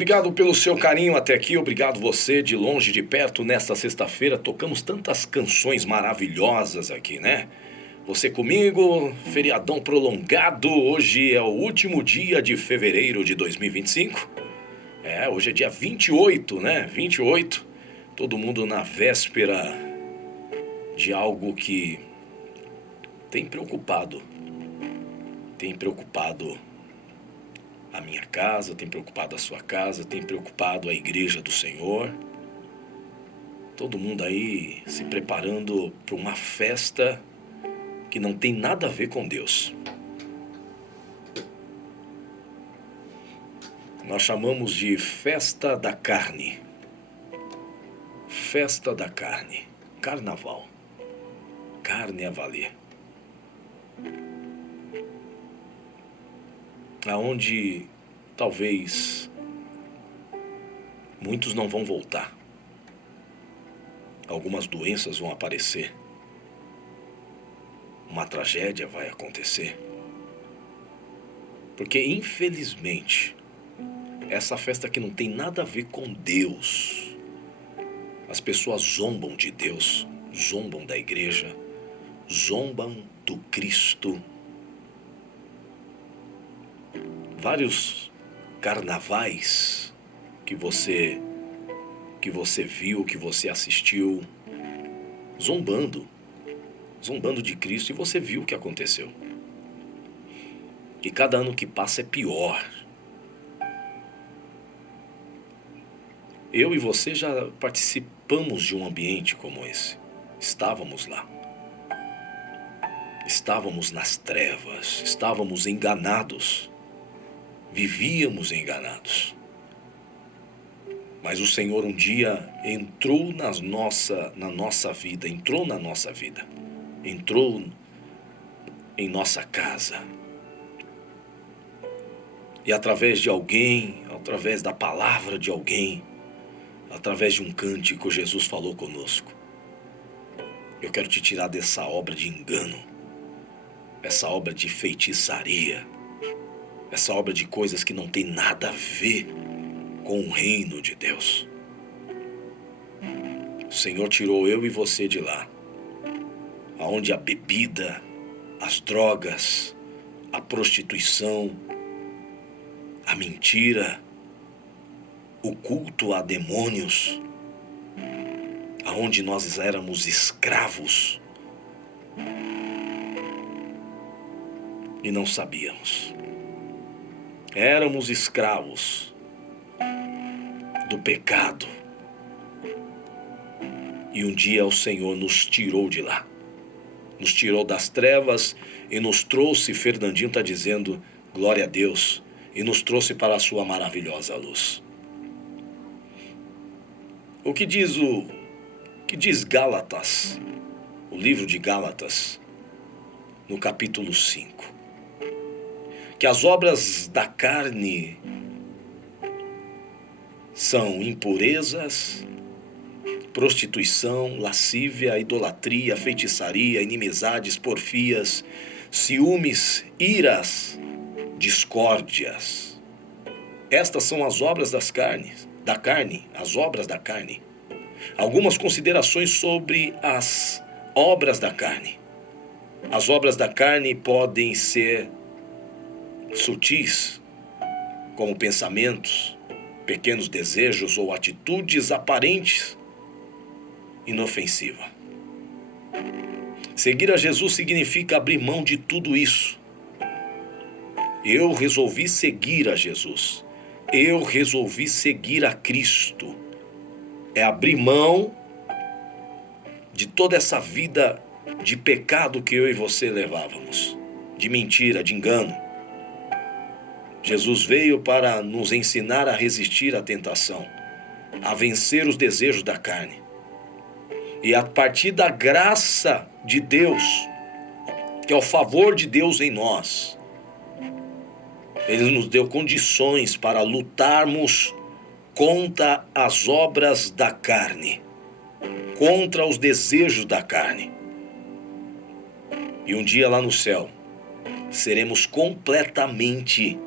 Obrigado pelo seu carinho até aqui, obrigado você de longe, de perto, nesta sexta-feira. Tocamos tantas canções maravilhosas aqui, né? Você comigo, feriadão prolongado, hoje é o último dia de fevereiro de 2025. Hoje é dia 28, né? 28, todo mundo na véspera de algo que tem preocupado a minha casa, tem preocupado a sua casa, tem preocupado a igreja do Senhor. Todo mundo aí se preparando para uma festa que não tem nada a ver com Deus. Nós chamamos de festa da carne. Festa da carne. Carnaval. Carne a valer. Aonde talvez muitos não vão voltar. Algumas doenças vão aparecer. Uma tragédia vai acontecer. Porque infelizmente, essa festa que não tem nada a ver com Deus. As pessoas zombam de Deus, zombam da igreja, zombam do Cristo. Vários carnavais que você viu, que você assistiu, zombando de Cristo, e você viu o que aconteceu. E cada ano que passa é pior. Eu e você já participamos de um ambiente como esse. Estávamos lá. Estávamos nas trevas, estávamos enganados. Vivíamos enganados. Mas o Senhor um dia entrou na nossa vida, entrou em nossa casa. E através de alguém, através da palavra de alguém, através de um cântico, Jesus falou conosco. Eu quero te tirar dessa obra de engano, essa obra de feitiçaria, essa obra de coisas que não tem nada a ver com o reino de Deus. O Senhor tirou eu e você de lá, aonde a bebida, as drogas, a prostituição, a mentira, o culto a demônios, aonde nós éramos escravos e não sabíamos. Éramos escravos do pecado. E um dia o Senhor nos tirou de lá. Nos tirou das trevas e nos trouxe, Fernandinho está dizendo, glória a Deus, e nos trouxe para a sua maravilhosa luz. O que diz Gálatas, o livro de Gálatas, no capítulo 5? Que as obras da carne são impurezas, prostituição, lascívia, idolatria, feitiçaria, inimizades, porfias, ciúmes, iras, discórdias. Estas são as obras da carne, as obras da carne. Algumas considerações sobre as obras da carne. As obras da carne podem ser sutis, como pensamentos, pequenos desejos ou atitudes aparentes, inofensiva. Seguir a Jesus significa abrir mão de tudo isso. Eu resolvi seguir a Jesus. Eu resolvi seguir a Cristo. É abrir mão de toda essa vida de pecado que eu e você levávamos, de mentira, de engano. Jesus veio para nos ensinar a resistir à tentação, a vencer os desejos da carne. E a partir da graça de Deus, que é o favor de Deus em nós, Ele nos deu condições para lutarmos contra as obras da carne, contra os desejos da carne. E um dia lá no céu, seremos completamente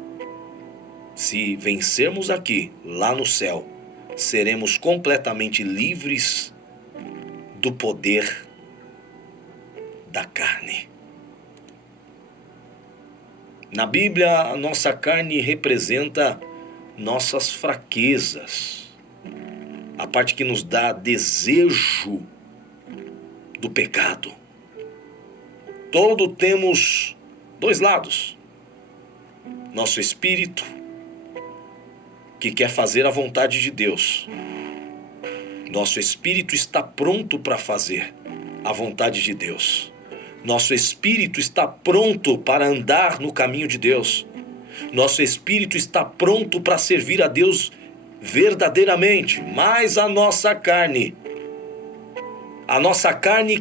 Se vencermos aqui, lá no céu, seremos completamente livres do poder da carne. Na Bíblia, a nossa carne representa nossas fraquezas, a parte que nos dá desejo do pecado. Todos temos dois lados. Nosso espírito, que quer fazer a vontade de Deus. Nosso espírito está pronto para fazer a vontade de Deus. Nosso espírito está pronto para andar no caminho de Deus. Nosso espírito está pronto para servir a Deus verdadeiramente. Mas a nossa carne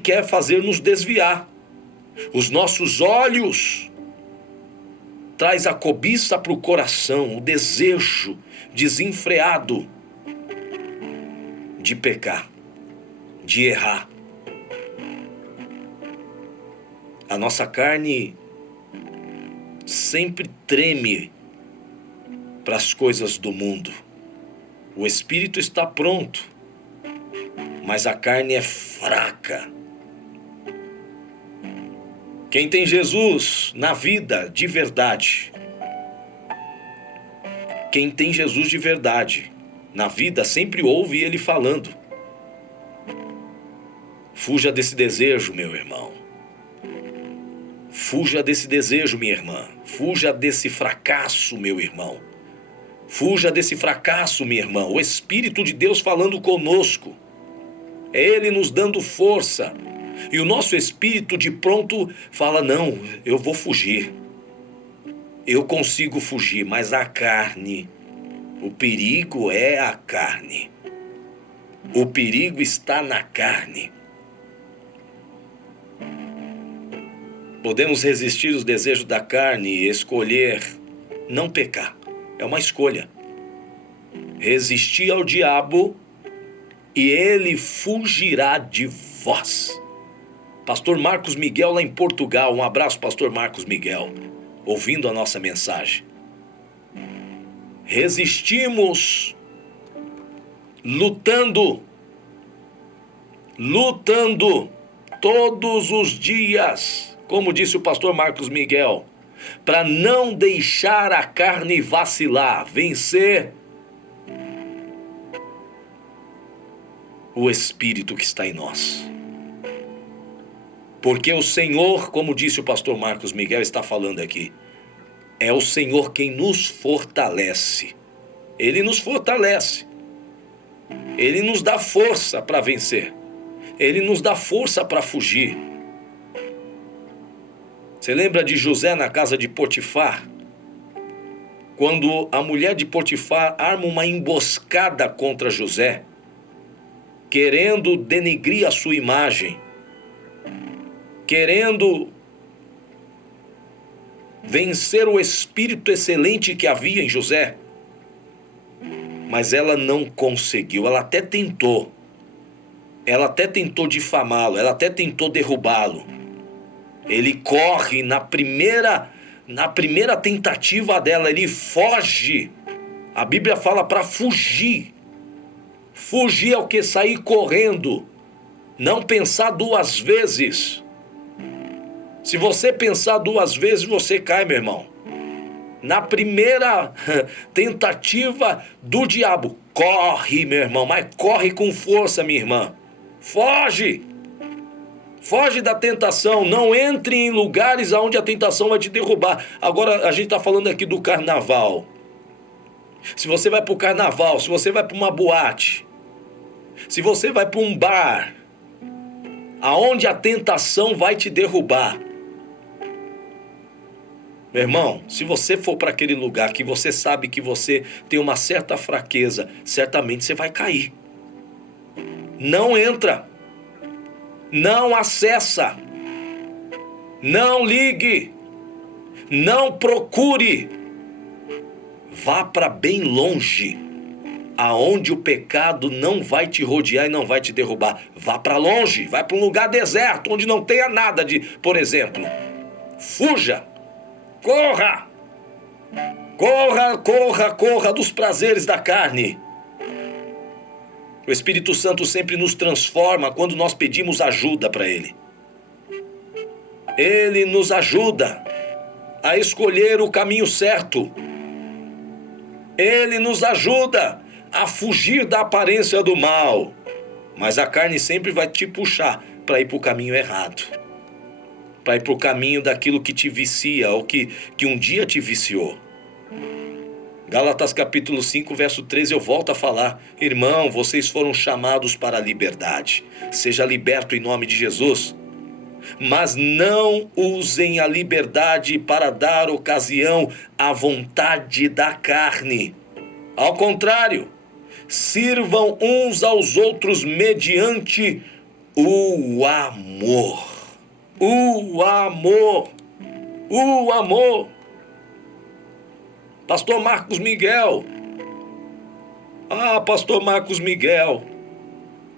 quer fazer nos desviar. Os nossos olhos traz a cobiça para o coração, o desejo desenfreado de pecar, de errar. A nossa carne sempre treme para as coisas do mundo. O espírito está pronto, mas a carne é fraca. Quem tem Jesus na vida de verdade, quem tem Jesus de verdade na vida sempre ouve ele falando. Fuja desse desejo, meu irmão. Fuja desse desejo, minha irmã. Fuja desse fracasso, meu irmão. Fuja desse fracasso, minha irmã. O Espírito de Deus falando conosco. É Ele nos dando força. E o nosso espírito de pronto fala, não, eu vou fugir. Eu consigo fugir, mas a carne, o perigo é a carne. O perigo está na carne. Podemos resistir os desejos da carne e escolher não pecar. É uma escolha. Resistir ao diabo e ele fugirá de vós. Pastor Marcos Miguel lá em Portugal. Um abraço, Pastor Marcos Miguel, ouvindo a nossa mensagem. Resistimos lutando todos os dias, como disse o pastor Marcos Miguel, para não deixar a carne vacilar, vencer o Espírito que está em nós. Porque o Senhor, como disse o pastor Marcos Miguel, está falando aqui, é o Senhor quem nos fortalece. Ele nos fortalece. Ele nos dá força para vencer. Ele nos dá força para fugir. Você lembra de José na casa de Potifar? Quando a mulher de Potifar arma uma emboscada contra José, querendo denegrir a sua imagem, querendo vencer o espírito excelente que havia em José. Mas ela não conseguiu, ela até tentou difamá-lo, ela até tentou derrubá-lo. Ele corre na primeira tentativa dela, ele foge. A Bíblia fala para fugir. Fugir é o que? Sair correndo. Não pensar duas vezes. Se você pensar duas vezes, você cai, meu irmão. Na primeira tentativa do diabo, corre, meu irmão, mas corre com força, minha irmã. Foge. Foge da tentação. Não entre em lugares onde a tentação vai te derrubar. Agora, a gente está falando aqui do carnaval. Se você vai para o carnaval, se você vai para uma boate, se você vai para um bar, aonde a tentação vai te derrubar. Meu irmão, se você for para aquele lugar que você sabe que você tem uma certa fraqueza, certamente você vai cair. Não entra. Não acessa. Não ligue. Não procure. Vá para bem longe, aonde o pecado não vai te rodear e não vai te derrubar. Vá para longe, vai para um lugar deserto, onde não tenha nada de, por exemplo. Fuja. Corra! Corra, corra, corra dos prazeres da carne. O Espírito Santo sempre nos transforma quando nós pedimos ajuda para Ele. Ele nos ajuda a escolher o caminho certo. Ele nos ajuda a fugir da aparência do mal. Mas a carne sempre vai te puxar para ir para o caminho errado. Para ir para o caminho daquilo que te vicia ou que um dia te viciou. Gálatas capítulo 5, verso 13, eu volto a falar. Irmão, vocês foram chamados para a liberdade. Seja liberto em nome de Jesus. Mas não usem a liberdade para dar ocasião à vontade da carne. Ao contrário, sirvam uns aos outros mediante o amor. O amor. O amor. Pastor Marcos Miguel. Pastor Marcos Miguel.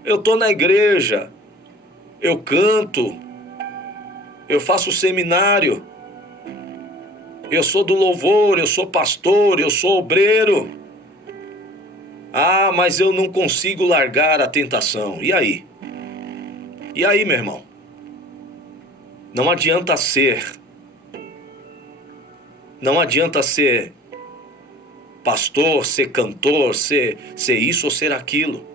Eu estou na igreja. Eu canto. Eu faço seminário. Eu sou do louvor, eu sou pastor, eu sou obreiro. Mas eu não consigo largar a tentação. E aí? E aí, meu irmão? Não adianta ser pastor, ser cantor, ser isso ou ser aquilo.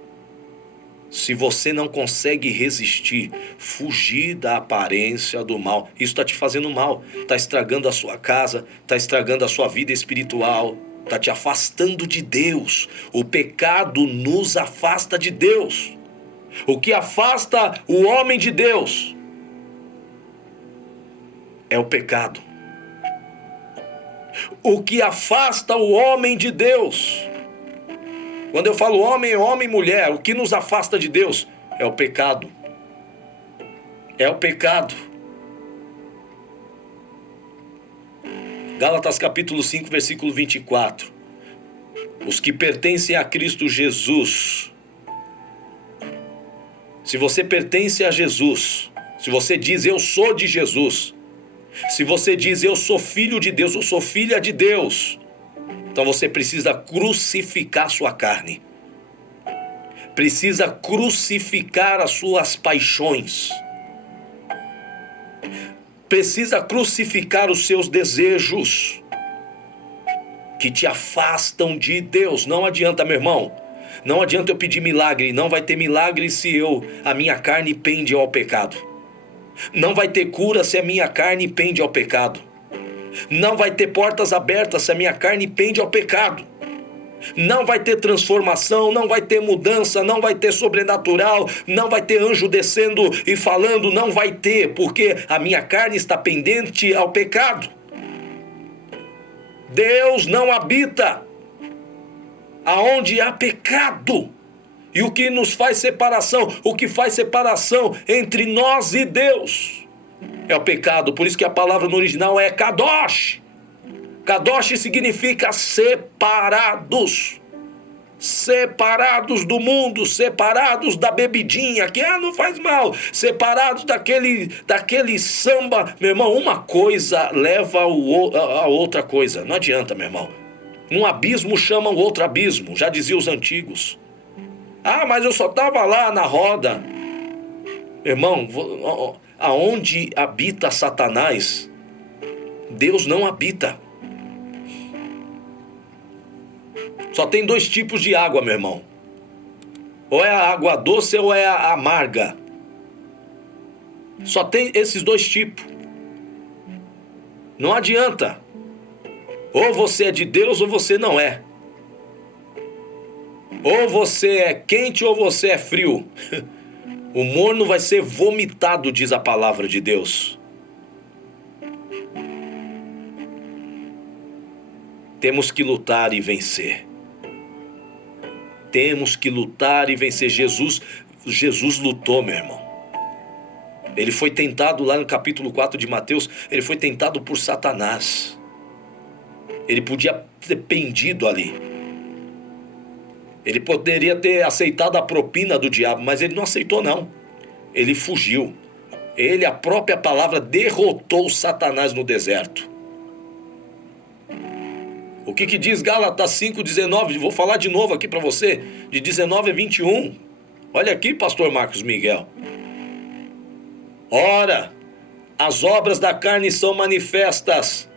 Se você não consegue resistir, fugir da aparência do mal, isso está te fazendo mal, está estragando a sua casa, está estragando a sua vida espiritual, está te afastando de Deus. O pecado nos afasta de Deus. O que afasta o homem de Deus é o pecado. O que afasta o homem de Deus, quando eu falo homem, homem e mulher, o que nos afasta de Deus é o pecado. É o pecado. Gálatas capítulo 5, versículo 24. Os que pertencem a Cristo Jesus. Se você pertence a Jesus, se você diz eu sou de Jesus, se você diz eu sou filho de Deus, eu sou filha de Deus, então você precisa crucificar sua carne. Precisa crucificar as suas paixões. Precisa crucificar os seus desejos que te afastam de Deus. Não adianta, meu irmão. Não adianta eu pedir milagre. Não vai ter milagre se a minha carne pende ao pecado. Não vai ter cura se a minha carne pende ao pecado. Não vai ter portas abertas se a minha carne pende ao pecado. Não vai ter transformação, não vai ter mudança, não vai ter sobrenatural, não vai ter anjo descendo e falando, não vai ter, porque a minha carne está pendente ao pecado. Deus não habita aonde há pecado. E o que nos faz separação, o que faz separação entre nós e Deus é o pecado. Por isso que a palavra no original é kadosh. Kadosh significa separados. Separados do mundo, separados da bebidinha, que não faz mal. Separados daquele samba. Meu irmão, uma coisa leva a outra coisa. Não adianta, meu irmão. Um abismo chama o outro abismo, já diziam os antigos. Mas eu só estava lá na roda. Irmão, aonde habita Satanás, Deus não habita. Só tem 2 tipos de água, meu irmão. Ou é a água doce ou é a amarga. Só tem esses 2 tipos. Não adianta. Ou você é de Deus ou você não é. Ou você é quente ou você é frio. O morno vai ser vomitado, diz a palavra de Deus. Temos que lutar e vencer. Temos que lutar e vencer. Jesus lutou, meu irmão. Ele foi tentado lá no capítulo 4 de Mateus. Ele foi tentado por Satanás. Ele podia ter pendido ali. Ele poderia ter aceitado a propina do diabo, mas ele não aceitou, não. Ele fugiu. Ele, a própria palavra, derrotou Satanás no deserto. O que diz Gálatas 5,19? Vou falar de novo aqui para você, de 19 a 21. Olha aqui, pastor Marcos Miguel. Ora, as obras da carne são manifestas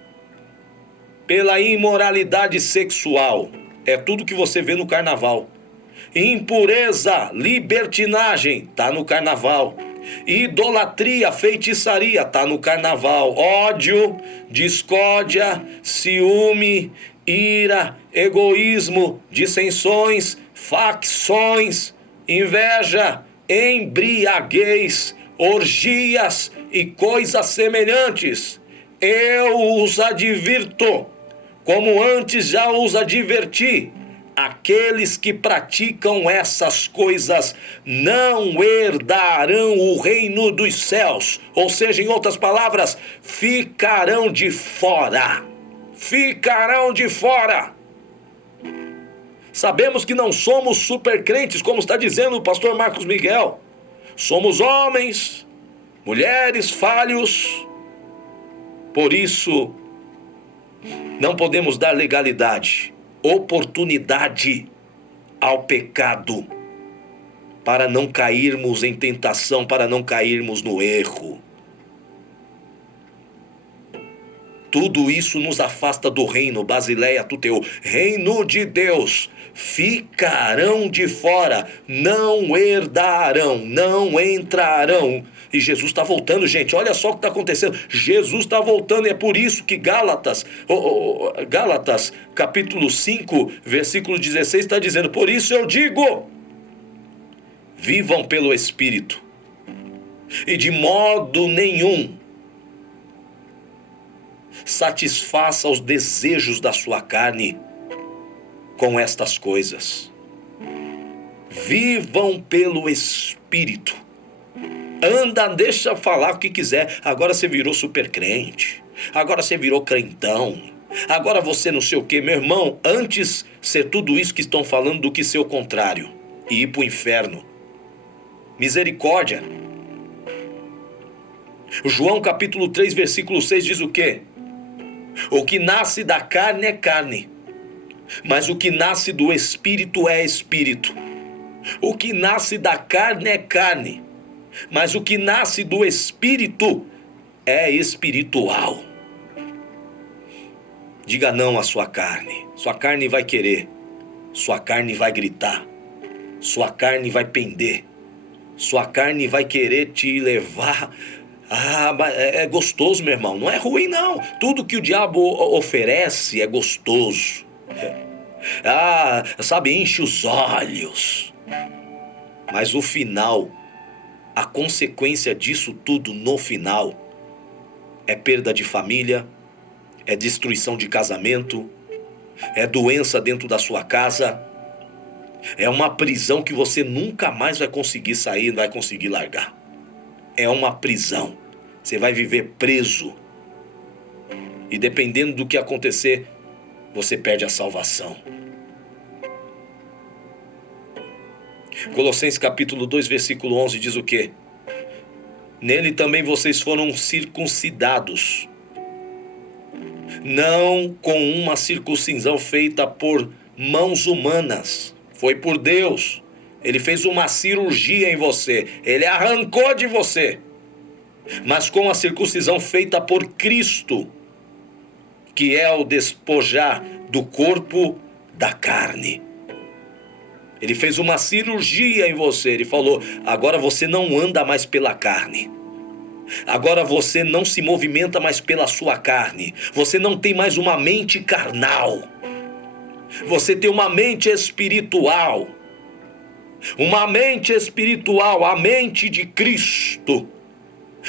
pela imoralidade sexual. É tudo que você vê no carnaval. Impureza, libertinagem, tá no carnaval. Idolatria, feitiçaria, tá no carnaval. Ódio, discórdia, ciúme, ira, egoísmo, dissensões, facções, inveja, embriaguez, orgias e coisas semelhantes. Eu os advirto, como antes já os adverti. Aqueles que praticam essas coisas não herdarão o reino dos céus. Ou seja, em outras palavras, ficarão de fora. Ficarão de fora. Sabemos que não somos super crentes, como está dizendo o pastor Marcos Miguel. Somos homens, mulheres falhos. Por isso, não podemos dar legalidade, oportunidade ao pecado, para não cairmos em tentação, para não cairmos no erro. Tudo isso nos afasta do reino, Basileia Tuteu, reino de Deus. Ficarão de fora, não herdarão, não entrarão. E Jesus está voltando, gente, olha só o que está acontecendo. Jesus está voltando, e é por isso que Gálatas capítulo 5, versículo 16 está dizendo: por isso eu digo, vivam pelo Espírito, e de modo nenhum satisfaça os desejos da sua carne com estas coisas. Vivam pelo Espírito. Anda, deixa falar o que quiser. Agora você virou super crente. Agora você virou crentão. Agora você não sei o que. Meu irmão, antes ser tudo isso que estão falando do que ser o contrário. E ir para o inferno. Misericórdia. João capítulo 3, versículo 6 diz o quê? O que nasce da carne é carne, mas o que nasce do Espírito é Espírito. O que nasce da carne é carne, mas o que nasce do Espírito é espiritual. Diga não à sua carne. Sua carne vai querer, sua carne vai gritar, sua carne vai pender, sua carne vai querer te levar. Mas é gostoso, meu irmão. Não é ruim, não. Tudo que o diabo oferece é gostoso. Sabe, enche os olhos. Mas o final, a consequência disso tudo no final, é perda de família, é destruição de casamento, é doença dentro da sua casa, é uma prisão que você nunca mais vai conseguir sair, não vai conseguir largar. É uma prisão. Você vai viver preso. E dependendo do que acontecer, você perde a salvação. Colossenses capítulo 2, versículo 11 diz o quê? Nele também vocês foram circuncidados, não com uma circuncisão feita por mãos humanas. Foi por Deus. Ele fez uma cirurgia em você. Ele arrancou de você. Mas com a circuncisão feita por Cristo, que é o despojar do corpo da carne. Ele fez uma cirurgia em você. Ele falou: agora você não anda mais pela carne. Agora você não se movimenta mais pela sua carne. Você não tem mais uma mente carnal. Você tem uma mente espiritual. Uma mente espiritual, a mente de Cristo.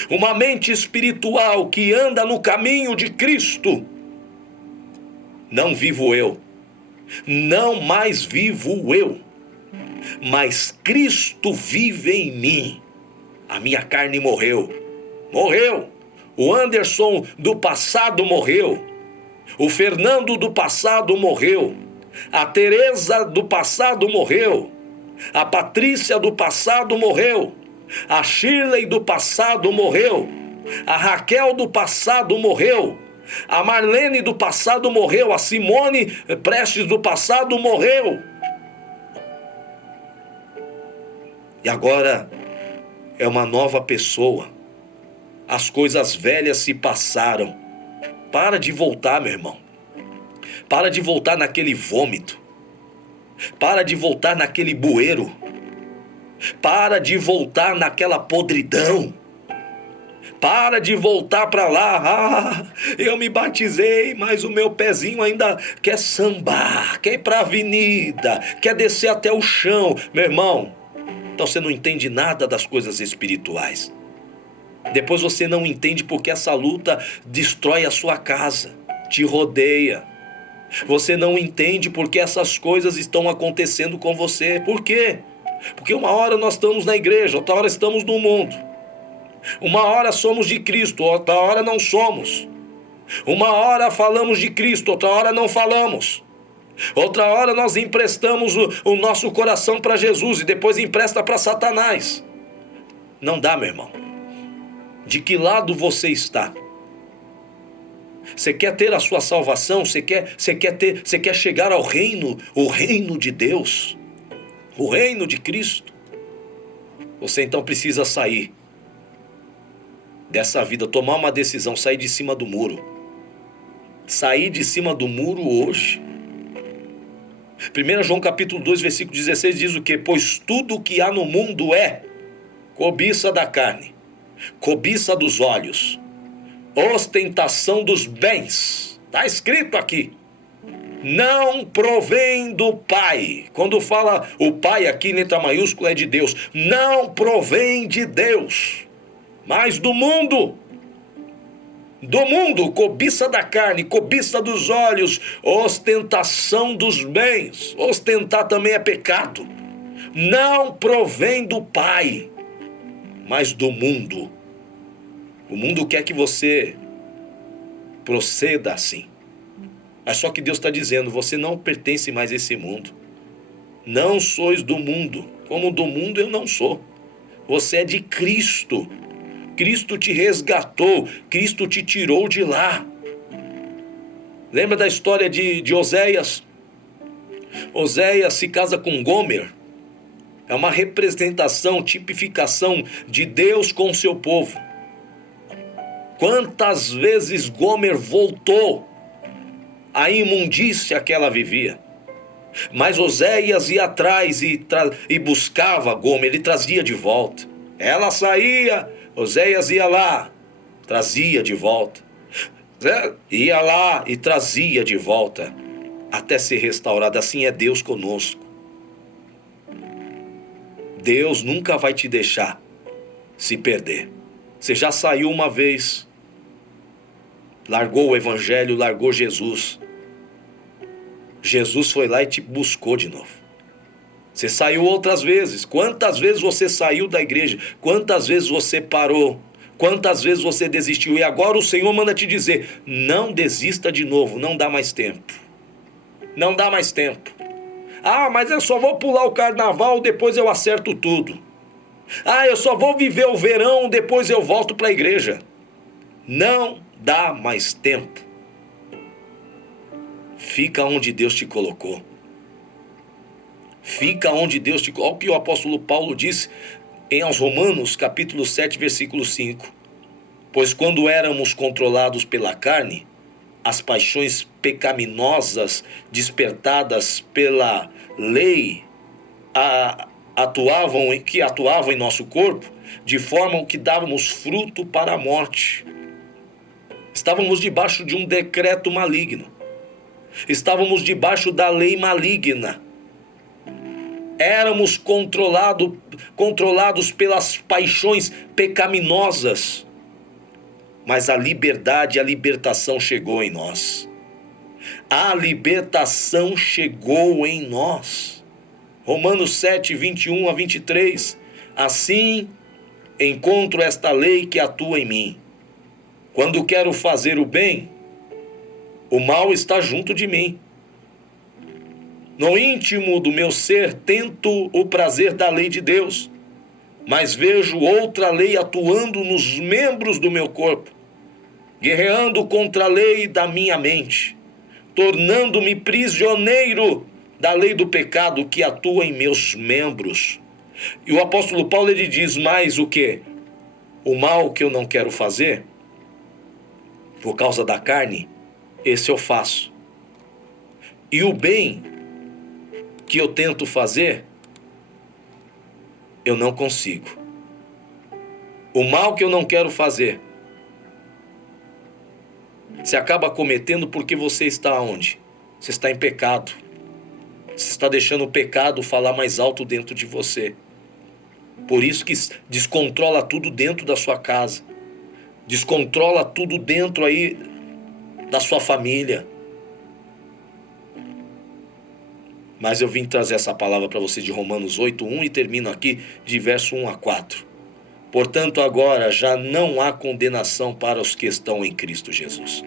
Uma mente espiritual que anda no caminho de Cristo. Não vivo eu, não mais vivo eu, mas Cristo vive em mim. A minha carne morreu. O Anderson do passado morreu. O Fernando do passado morreu. A Teresa do passado morreu. A Patrícia do passado morreu. A Shirley do passado morreu. A Raquel do passado morreu. A Marlene do passado morreu, a Simone Prestes do passado morreu. E agora é uma nova pessoa. As coisas velhas se passaram. Para de voltar, meu irmão. Para de voltar naquele vômito. Para de voltar naquele bueiro. Para de voltar naquela podridão. Para de voltar para lá. Eu me batizei, mas o meu pezinho ainda quer sambar, quer ir para a avenida, quer descer até o chão. Meu irmão, então você não entende nada das coisas espirituais. Depois você não entende porque essa luta destrói a sua casa, te rodeia. Você não entende porque essas coisas estão acontecendo com você. Por quê? Porque uma hora nós estamos na igreja, outra hora estamos no mundo. Uma hora somos de Cristo, outra hora não somos. Uma hora falamos de Cristo, outra hora não falamos. Outra hora nós emprestamos o nosso coração para Jesus e depois empresta para Satanás. Não dá, meu irmão. De que lado você está? Você quer ter a sua salvação? Você quer chegar ao reino, o reino de Deus, o reino de Cristo? Você então precisa sair dessa vida, tomar uma decisão, sair de cima do muro. Sair de cima do muro hoje. 1 João capítulo 2, versículo 16 diz o quê? Pois tudo o que há no mundo é cobiça da carne, cobiça dos olhos, ostentação dos bens. Está escrito aqui. Não provém do Pai. Quando fala o Pai aqui, letra maiúscula, é de Deus. Não provém de Deus, mas do mundo. Do mundo, cobiça da carne, cobiça dos olhos, ostentação dos bens. Ostentar também é pecado. Não provém do Pai, mas do mundo. O mundo quer que você proceda assim. Mas só que Deus está dizendo, você não pertence mais a esse mundo. Não sois do mundo, como do mundo eu não sou. Você é de Cristo. Cristo te resgatou, Cristo te tirou de lá. Lembra da história de Oséias? Oséias se casa com Gomer. É uma representação, tipificação de Deus com o seu povo. Quantas vezes Gomer voltou à imundícia que ela vivia. Mas Oséias ia atrás e buscava Gomer, ele trazia de volta. Ela saía, Oséias ia lá, trazia de volta. Ia lá e trazia de volta, até ser restaurada. Assim é Deus conosco. Deus nunca vai te deixar se perder. Você já saiu uma vez, largou o evangelho, largou Jesus. Jesus foi lá e te buscou de novo. Você saiu outras vezes. Quantas vezes você saiu da igreja? Quantas vezes você parou? Quantas vezes você desistiu? E agora o Senhor manda te dizer, não desista de novo, não dá mais tempo. Não dá mais tempo. Ah, mas eu só vou pular o carnaval, depois eu acerto tudo. Ah, eu só vou viver o verão, depois eu volto para a igreja. Não dá mais tempo. Fica onde Deus te colocou. Fica onde Deus te colocou. Olha o que o apóstolo Paulo disse aos Romanos, capítulo 7, versículo 5. Pois quando éramos controlados pela carne, as paixões pecaminosas despertadas pela lei atuavam em nosso corpo, de forma que dávamos fruto para a morte. Estávamos debaixo de um decreto maligno. Estávamos debaixo da lei maligna. Éramos controlados pelas paixões pecaminosas. Mas a liberdade, a libertação chegou em nós. A libertação chegou em nós. Romanos 7, 21 a 23. Assim, encontro esta lei que atua em mim. Quando quero fazer o bem, o mal está junto de mim. No íntimo do meu ser, tento o prazer da lei de Deus, mas vejo outra lei atuando nos membros do meu corpo, guerreando contra a lei da minha mente, tornando-me prisioneiro da lei do pecado que atua em meus membros. E o apóstolo Paulo, ele diz mais o quê? O mal que eu não quero fazer, por causa da carne, esse eu faço. E o bem que eu tento fazer, eu não consigo. O mal que eu não quero fazer, você acaba cometendo porque você está onde? Você está em pecado. Você está deixando o pecado falar mais alto dentro de você. Por isso que descontrola tudo dentro da sua casa. Descontrola tudo dentro aí da sua família. Mas eu vim trazer essa palavra para você de Romanos 8:1 e termino aqui de verso 1 a 4. Portanto, agora já não há condenação para os que estão em Cristo Jesus.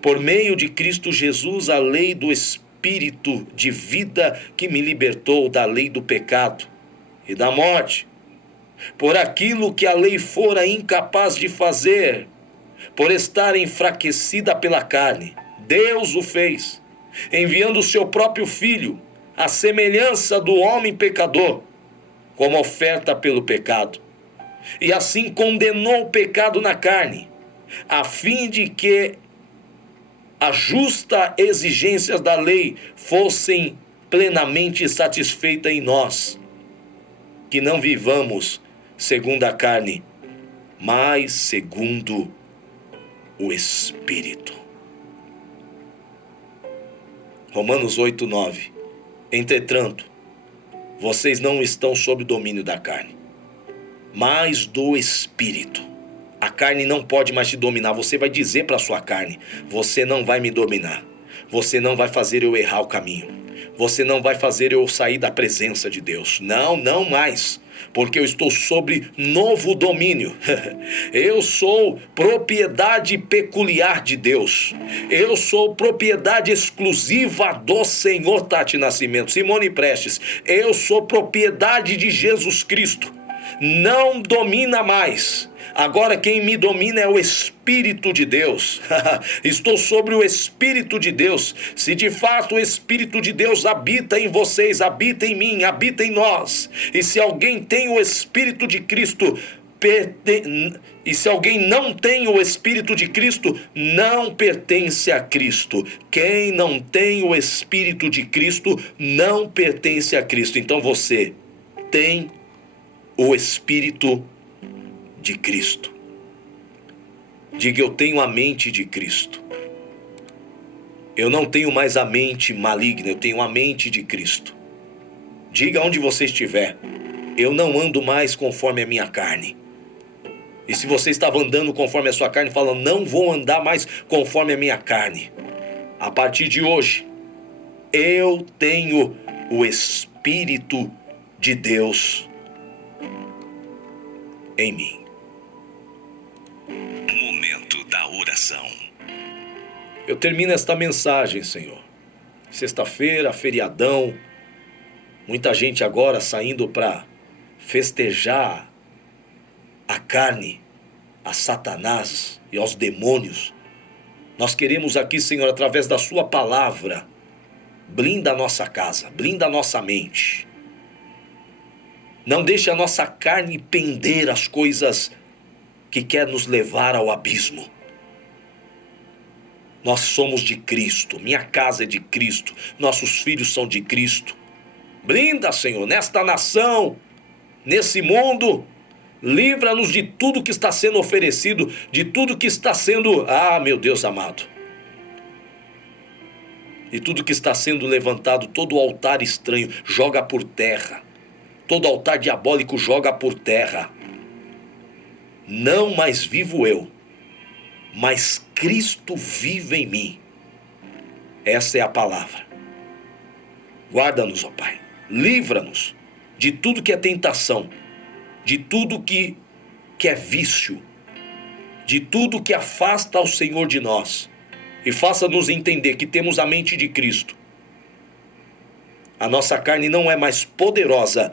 Por meio de Cristo Jesus, a lei do Espírito de vida que me libertou da lei do pecado e da morte, por aquilo que a lei fora incapaz de fazer, por estar enfraquecida pela carne, Deus o fez, enviando o seu próprio Filho, à semelhança do homem pecador, como oferta pelo pecado. E assim condenou o pecado na carne, a fim de que as justas exigências da lei fossem plenamente satisfeitas em nós, que não vivamos segundo a carne, mas segundo o Espírito. Romanos 8:9. Entretanto, vocês não estão sob domínio da carne, mas do Espírito. A carne não pode mais te dominar. Você vai dizer para a sua carne: você não vai me dominar. Você não vai fazer eu errar o caminho. Você não vai fazer eu sair da presença de Deus. Não, não mais. Porque eu estou sob novo domínio. Eu sou propriedade peculiar de Deus. Eu sou propriedade exclusiva do Senhor. Tati Nascimento, Simone Prestes. Eu sou propriedade de Jesus Cristo. Não domina mais. Agora quem me domina é o Espírito de Deus. Estou sobre o Espírito de Deus. Se de fato o Espírito de Deus habita em vocês, habita em mim, habita em nós. E se alguém tem o Espírito de Cristo, e se alguém não tem o Espírito de Cristo, não pertence a Cristo. Quem não tem o Espírito de Cristo, não pertence a Cristo. Então você tem o Espírito de Cristo. Diga: eu tenho a mente de Cristo. Eu não tenho mais a mente maligna, eu tenho a mente de Cristo. Diga onde você estiver: eu não ando mais conforme a minha carne. E se você estava andando conforme a sua carne, fala: não vou andar mais conforme a minha carne. A partir de hoje, eu tenho o Espírito de Deus em mim. Momento da oração. Eu termino esta mensagem, Senhor. Sexta-feira, feriadão. Muita gente agora saindo para festejar a carne, a Satanás e aos demônios. Nós queremos aqui, Senhor, através da sua palavra, blinda a nossa casa, blinda a nossa mente. Não deixe a nossa carne pender as coisas que quer nos levar ao abismo. Nós somos de Cristo, minha casa é de Cristo, nossos filhos são de Cristo. Blinda, Senhor, nesta nação, nesse mundo, livra-nos de tudo que está sendo oferecido, de tudo que está sendo, meu Deus amado, de tudo que está sendo levantado, todo altar estranho, joga por terra. Todo altar diabólico joga por terra. Não mais vivo eu, mas Cristo vive em mim. Essa é a palavra. Guarda-nos, ó Pai. Livra-nos de tudo que é tentação, de tudo que é vício, de tudo que afasta ao Senhor de nós. E faça-nos entender que temos a mente de Cristo. A nossa carne não é mais poderosa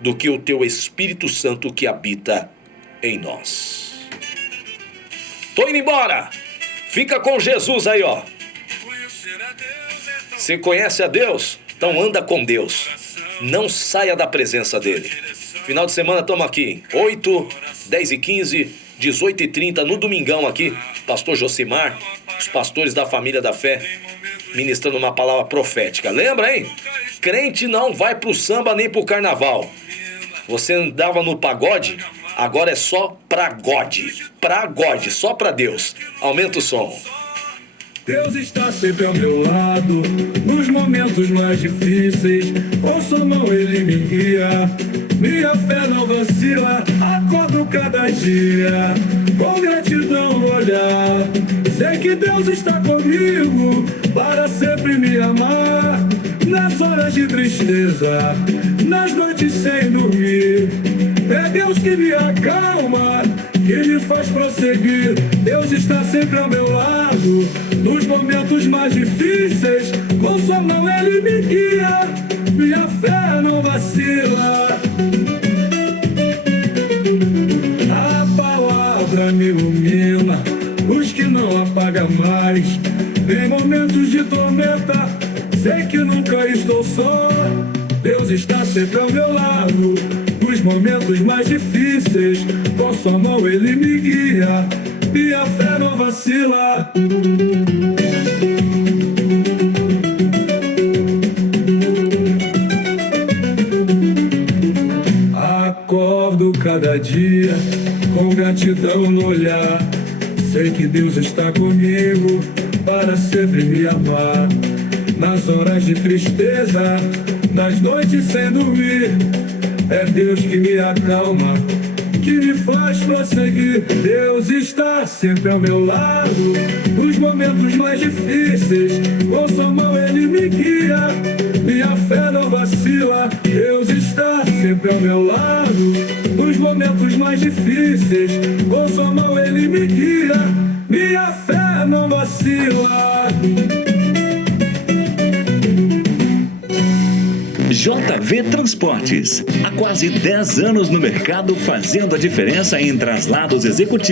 do que o Teu Espírito Santo que habita em nós. Tô indo embora. Fica com Jesus aí, ó. Você conhece a Deus? Então anda com Deus. Não saia da presença dele. Final de semana estamos aqui. 8, 10 e 15, 18 e 30 no domingão aqui. Pastor Josimar, os pastores da família da fé, ministrando uma palavra profética. Lembra, hein? Crente não vai pro samba nem pro carnaval. Você andava no pagode, agora é só pra God. Pra God, só pra Deus. Aumenta o som. Deus está sempre ao meu lado, nos momentos mais difíceis. Com sua mão ele me guia, minha fé não vacila. Acordo cada dia, com gratidão no olhar. Sei que Deus está comigo, para sempre me amar. Nas horas de tristeza, nas noites sem dormir. É Deus que me acalma, que me faz prosseguir. Deus está sempre ao meu lado, nos momentos mais difíceis. Com sua mão ele me guia, minha fé não vacila. A palavra me ilumina, luz que não apaga mais. Em momentos de tormenta, sei que nunca estou só. Deus está sempre ao meu lado, nos momentos mais difíceis. Com sua mão ele me guia, minha fé não vacila. Acordo cada dia, com gratidão no olhar. Sei que Deus está comigo, para sempre me amar. Nas horas de tristeza, nas noites sem dormir. É Deus que me acalma, que me faz prosseguir. Deus está sempre ao meu lado, nos momentos mais difíceis. Com sua mão ele me guia, minha fé não vacila. Deus está sempre ao meu lado, nos momentos mais difíceis. Com sua mão ele me guia, minha fé não vacila. JV Transportes, há quase 10 anos no mercado, fazendo a diferença em traslados executivos.